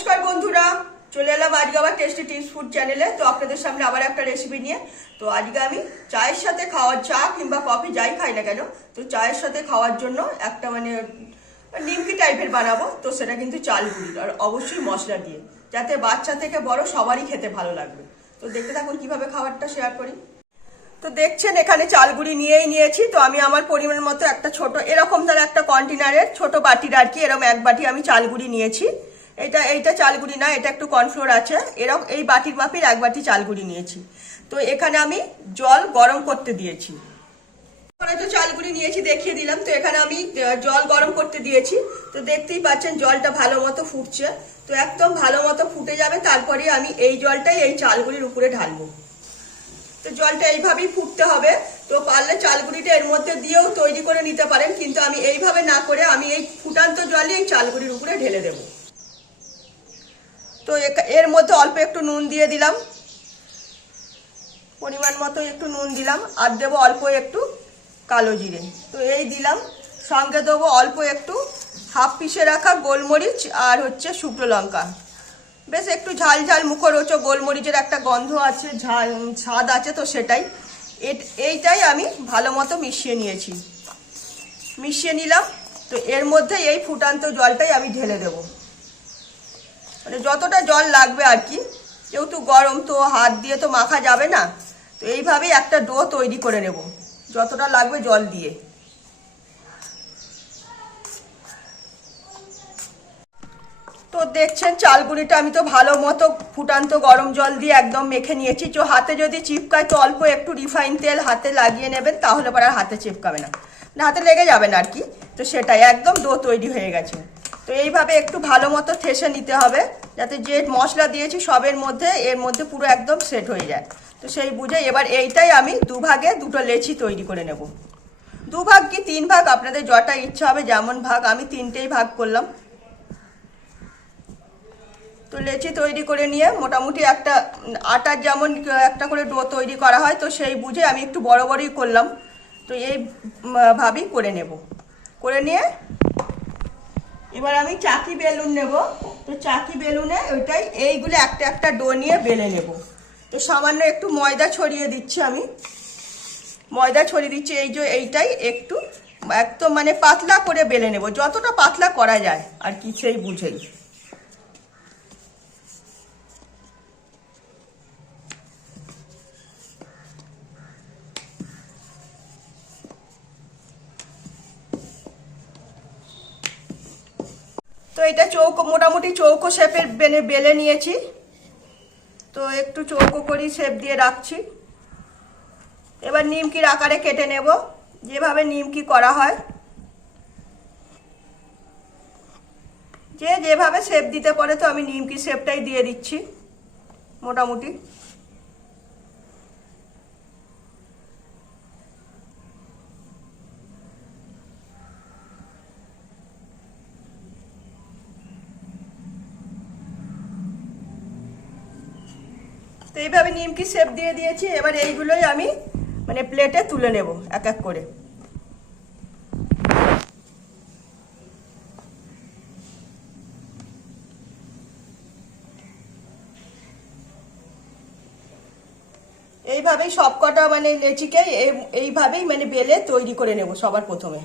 নমস্কার বন্ধুরা, চলে এলাম আজকে আবার টেস্টি টিপস ফুড চ্যানেলে তো আপনাদের সামনে আবার একটা রেসিপি নিয়ে। তো আজকে আমি চায়ের সাথে খাওয়ার চা কিংবা কফি যাই খাই না কেন, তো চায়ের সাথে খাওয়ার জন্য একটা মানে নিমকি টাইপের বানাবো। তো সেটা কিন্তু চাল গুঁড়ির আর অবশ্যই মশলা দিয়ে, যাতে বাচ্চা থেকে বড় সবারই খেতে ভালো লাগবে। তো দেখতে থাকুন কীভাবে খাবারটা শেয়ার করি। তো দেখছেন, এখানে চালগুড়ি নিয়েই নিয়েছি। তো আমি আমার পরিমাণ মতো একটা ছোট, এরকম ধর একটা কন্টেনারের ছোট বাটির আর কি, এরকম এক বাটি আমি চালগুড়ি নিয়েছি। এটা, এইটা চালগুড়ি না এটা একটু কর্নফ্লোর আছে। এরকম এই বাটির মাপের এক বাটি চালগুড়ি নিয়েছি। তো এখানে আমি জল গরম করতে দিয়েছি। তো চালগুড়ি নিয়েছি, দেখিয়ে দিলাম। তো এখানে আমি জল গরম করতে দিয়েছি। তো দেখতেই পাচ্ছেন জলটা ভালো মতো ফুটছে। তো একদম ভালো মতো ফুটে যাবে, তারপরে আমি এই জলটাই এই চালগুলির উপরে ঢালবো। তো জলটা এইভাবেই ফুটতে হবে। তো পারলে চালগুড়িটা এর মধ্যে দিয়েও তৈরি করে নিতে পারেন, কিন্তু আমি এইভাবে না করে আমি এই ফুটান্ত জলই এই চালগুড়ির উপরে ঢেলে দেব। তো এর মধ্যে অল্প একটু নুন দিয়ে দিলাম। পরিমাণ মতো একটু নুন দিলাম, আর দেবো অল্প একটু কালো জিরে। তো এই দিলাম। সঙ্গে দেবো অল্প একটু হাফ পিসে রাখা গোলমরিচ আর হচ্ছে শুকনো লঙ্কা। বেশ একটু ঝাল ঝাল মুখরোচক গোলমরিচের একটা গন্ধ আছে, ঝাল, স্বাদ আছে তো সেটাই। এইটাই আমি ভালো মতো মিশিয়ে নিয়েছি। মিশিয়ে নিলাম। তো এর মধ্যে এই ফুটান্ত জলটাই আমি ঢেলে দেব। মানে যতটা জল লাগবে আর কি, যেহেতু গরম তো হাত দিয়ে তো মাখা যাবে না, তো এইভাবেই একটা ডো তৈরি করে নেব, যতটা লাগবে জল দিয়ে। তো দেখছেন চালগুড়িটা আমি তো ভালো মতো ফুটান্ত গরম জল দিয়ে একদম মেখে নিয়েছি, তো হাতে যদি চিপকায় তো অল্প একটু রিফাইন তেল হাতে লাগিয়ে নেবেন, তাহলে পরে আর হাতে চিপকাবে না। না হাতে লেগে যাবে না আর কি, তো সেটাই, একদম ডো তৈরি হয়ে গেছে। তো এইভাবে একটু ভালো মতো ঠেসে নিতে হবে। যাতে যে মশলা দিয়েছি সবের মধ্যে এর মধ্যে পুরো একদম সেট হয়ে যায়। তো সেই বুঝে এবার এইটাই আমি দুভাগে দুটো লেচি তৈরি করে নেব। দুভাগ কি তিন ভাগ? আপনাদের যটা ইচ্ছা হবে যেমন ভাগ। আমি তিনটেই ভাগ করলাম। তো লেচি তৈরি করে নিয়ে মোটামুটি একটা আটার যেমন একটা করে ডো তৈরি করা হয় তো সেই বুঝে আমি একটু বড় বড়ই করলাম। তো এই উম, ভাবেই করে নেব। করে নিয়ে এবার আমি চাকি বেলুন নেব। তো চাকি বেলুনে ওইটাই, এইগুলো একটা একটা ডো নিয়ে বেলে নেব। তো সামান্য একটু ময়দা ছড়িয়ে দিচ্ছি আমি। ময়দা ছড়িয়ে দিচ্ছি, এই যে এইটাই একটু একদম মানে পাতলা করে বেলে নেব। যতটা পাতলা করা যায় আর কি, সেই বুঝেই। তো এটা চৌকো, মোটামুটি চৌকো শেপের বেলে বেলে নিয়েছি। তো একটু চৌকো করি, শেপ দিয়ে রাখছি। এবার নিমকির আকারে কেটে নেব। যেভাবে নিমকি করা হয়। যে যেভাবে শেপ দিতে পারে তো আমি নিমকি শেপটাই দিয়ে দিচ্ছি, মোটামুটি। তো এইভাবে নিমকি শেপ দিয়ে দিয়েছি, এবার এইগুলোই আমি মানে প্লেটে তুলে নেব, এক এক করে। এইভাবেই সব কটা মানে লেচিকে এই- এইভাবেই মানে বেলে তৈরি করে নেব সবার প্রথমে।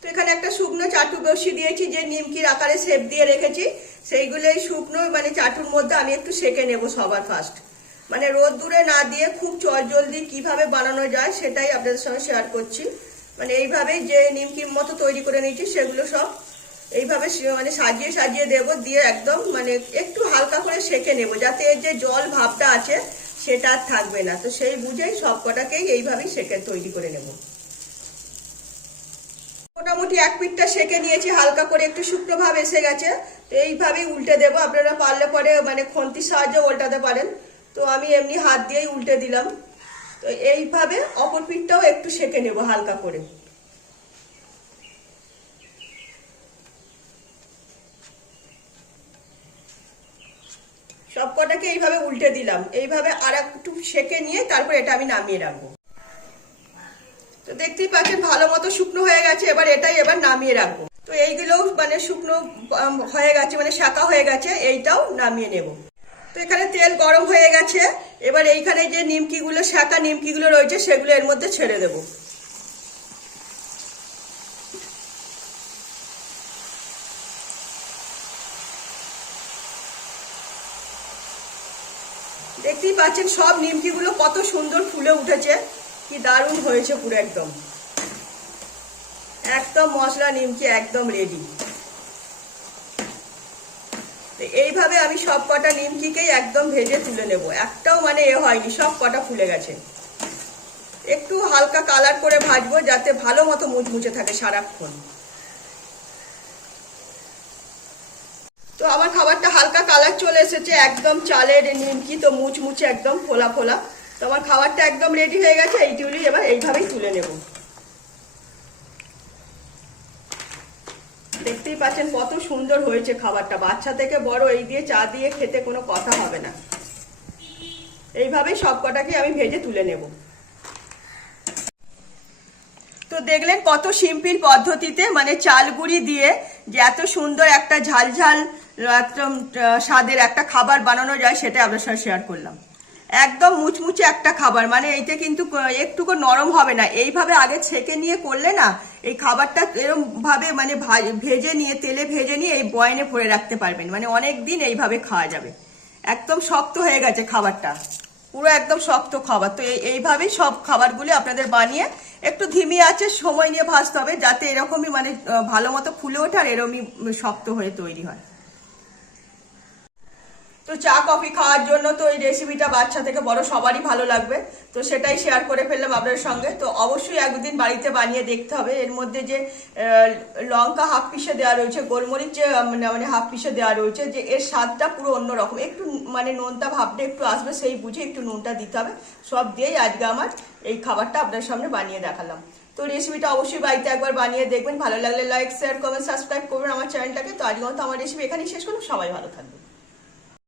তো এখানে একটা শুকনো চাটু বসিয়ে দিয়েছি, যে নিমকির আকারে শেপ দিয়ে রেখেছি। সেইগুলো এই শুকনো মানে চাটুর মধ্যে আমি একটু সেকে নেব সবার ফার্স্ট মানে রোদ দূরে না দিয়ে খুব চল জলদি কীভাবে বানানো যায় সেটাই আপনাদের সঙ্গে শেয়ার করছি। মানে এইভাবেই যে নিমকির মতো তৈরি করে নিয়েছি, সেগুলো সব এইভাবে মানে সাজিয়ে সাজিয়ে দেব, দিয়ে একদম মানে একটু হালকা করে সেকে নেব, যাতে এর যে জল ভাবটা আছে সেটা আর থাকবে না। তো সেই বুঝেই সব কটাকেই এইভাবেই সেকে তৈরি করে নেব। মোটামুটি এক পিঠটা সেকে নিয়েছি, হালকা করে একটু শুকনো ভাব এসে গেছে। তো এইভাবেই উল্টে দেবো। আপনারা পারলে পরে মানে খন্তির সাহায্যে উল্টাতে পারেন। তো আমি এমনি হাত দিয়েই উল্টে দিলাম। তো এইভাবে অপর পিঠটাও একটু সেকে নেব হালকা করে। সব কটাকে এইভাবে উল্টে দিলাম। এইভাবে আর একটু সেকে নিয়ে তারপর এটা আমি নামিয়ে রাখব। দেখতেই পাচ্ছেন ভালো মতো শুকনো হয়ে গেছে, এবার এটাই এবার নামিয়ে রাখব। তো এইগুলো মানে শুকনো হয়ে গেছে মানে শাঁকা হয়ে গেছে, এইটাও নামিয়ে নেব। তো এখানে তেল গরম হয়ে গেছে, এবার এইখানে যে নিমকিগুলো, শাঁকা নিমকিগুলো রয়েছে, সেগুলো এর মধ্যে ছেড়ে দেবো। দেখতেই পাচ্ছেন সব নিমকিগুলো কত সুন্দর ফুলে উঠেছে। কি দারুণ হয়েছে পুরো একদম। একদম মশলা নিমকি, একদম রেডি এইভাবে আমি সব কটা নিমকিকেই একদম ভেজে তুলে নেব। একটাও মানে এ হয়নি সব কটা ফুলে গেছে। একটু হালকা কালার করে ভাজবো যাতে ভালো মতো মুচমুচে থাকে সারাক্ষণ। তো আমার খাবারটা হালকা কালার চলে এসেছে, একদম চালের নিমকি, তো মুচমুচে একদম ফোলা ফোলা। তো আমার খাবারটা একদম রেডি হয়ে গেছে, এই এইগুলি এবার এইভাবেই তুলে নেব। দেখতেই পাচ্ছেন কত সুন্দর হয়েছে খাবারটা। বাচ্চা থেকে বড়, এই দিয়ে চা দিয়ে খেতে কোনো কথা হবে না। এইভাবেই সব কটাকে আমি ভেজে তুলে নেব। তো দেখলেন কত সিম্পল পদ্ধতিতে মানে চাল গুঁড়ি দিয়ে যে এত সুন্দর একটা ঝালঝাল একদম স্বাদের একটা খাবার বানানো যায় সেটা আপনার সাথে শেয়ার করলাম। একদম মুচমুচে একটা খাবার। মানে এইটা কিন্তু, একটুকু নরম হবে না। এইভাবে আগে ছেঁকে নিয়ে করলে না, এই খাবারটা এরকম ভাবে মানে ভেজে নিয়ে, তেলে ভেজে নিয়ে এই বয়নে ভরে রাখতে পারবেন। মানে অনেক দিন এইভাবে খাওয়া যাবে। একদম শক্ত হয়ে গেছে খাবারটা। পুরো একদম শক্ত খাবার। তো এই- এইভাবেই সব খাবারগুলি আপনাদের বানিয়ে একটু ধিমি আছে, সময় নিয়ে ভাজতে হবে, যাতে এরকমই মানে ভালো মতো ফুলে ওঠে আর এরকমই শক্ত হয়ে তৈরি হয়। তো চা, কফি খাওয়ার জন্য তো এই রেসিপিটা বাচ্চা থেকে বড় সবারই ভালো লাগবে। তো সেটাই শেয়ার করে ফেললাম আপনাদের সঙ্গে। তো অবশ্যই একদিন বাড়িতে বানিয়ে দেখতে হবে। এর মধ্যে যে লঙ্কা হাফ পিসে দেওয়া রয়েছে, গোলমরিচ যে মানে হাফ পিসে দেওয়া রয়েছে, যে এর স্বাদটা পুরো অন্যরকম। একটু মানে নোনতা ভাবটা একটু আসবে, সেই বুঝে একটু নুনটা দিতে হবে। সব দিয়েই আজকে আমার এই খাবারটা আপনাদের সামনে বানিয়ে দেখালাম। তো রেসিপিটা অবশ্যই বাড়িতে একবার বানিয়ে দেখবেন। ভালো লাগলে লাইক শেয়ার কমেন্ট সাবস্ক্রাইব করবেন আমার চ্যানেলটাকে তো আজকে মতো আমার রেসিপি এখানেই শেষ করুন সবাই ভালো থাকবে